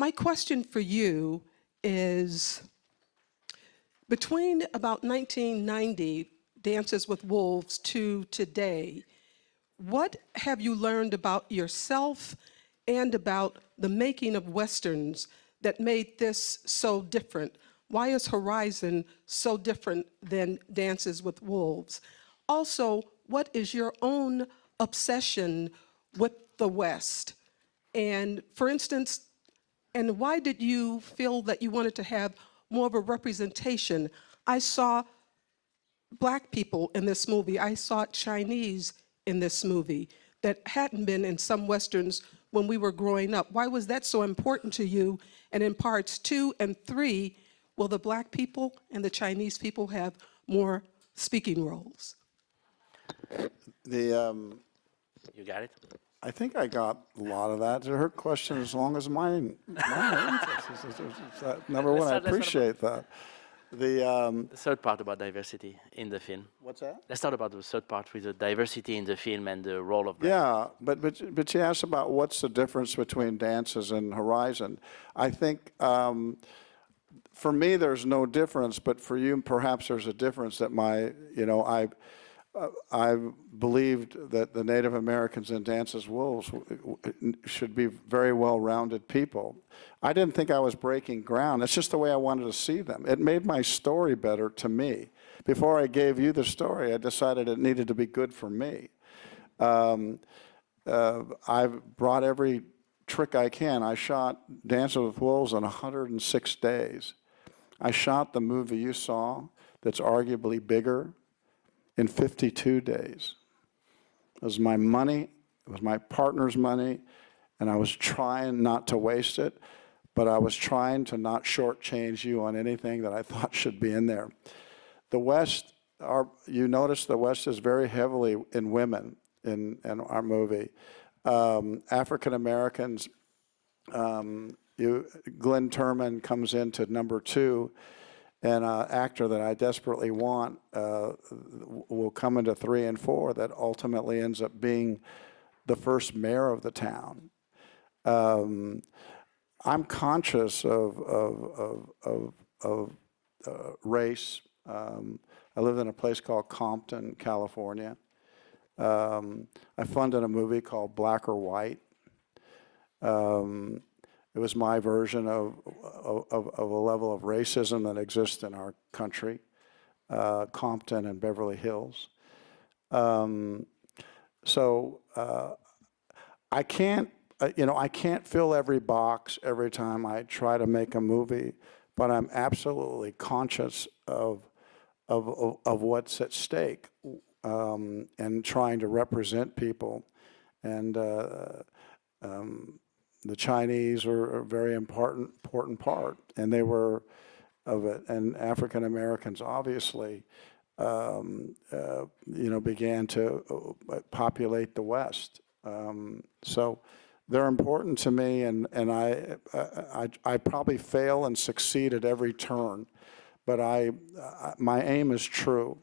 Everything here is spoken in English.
my question for you is, between about 1990, Dances with Wolves, to today, what have you learned about yourself and about the making of Westerns that made this so different? Why is Horizon so different than Dances with Wolves? Also, what is your own obsession with the West? And for instance, and why did you feel that you wanted to have more of a representation? I saw Black people in this movie. I saw Chinese in this movie that hadn't been in some Westerns when we were growing up. Why was that so important to you? And in parts 2 and 3, will the Black people and the Chinese people have more speaking roles? You got it? I think I got a lot of that. Her question as long as mine. Number one, I appreciate that. The third part about diversity in the film. What's that? Let's talk about the third part with the diversity in the film and the role of. Yeah, but you asked about what's the difference between Dances and Horizon. I think for me there's no difference, but for you perhaps there's a difference that I believed that the Native Americans in Dances with Wolves should be very well-rounded people. I didn't think I was breaking ground. It's just the way I wanted to see them. It made my story better to me. Before I gave you the story, I decided it needed to be good for me. I've brought every trick I can. I shot Dances with Wolves in 106 days. I shot the movie you saw that's arguably bigger in 52 days. It was my money, it was my partner's money, and I was trying not to waste it, but I was trying to not shortchange you on anything that I thought should be in there. The West, you notice the West is very heavily in women in our movie. African Americans, Glenn Turman comes into number 2, and an actor that I desperately want will come into 3 and 4 that ultimately ends up being the first mayor of the town. I'm conscious of race. I lived in a place called Compton, California. I funded a movie called Black or White. It was my version of a level of racism that exists in our country, Compton and Beverly Hills. I can't fill every box every time I try to make a movie, but I'm absolutely conscious of what's at stake and trying to represent people. And the Chinese were a very important part, and they were of it. And African Americans obviously, began to populate the West. So they're important to me, and I probably fail and succeed at every turn, but my aim is true.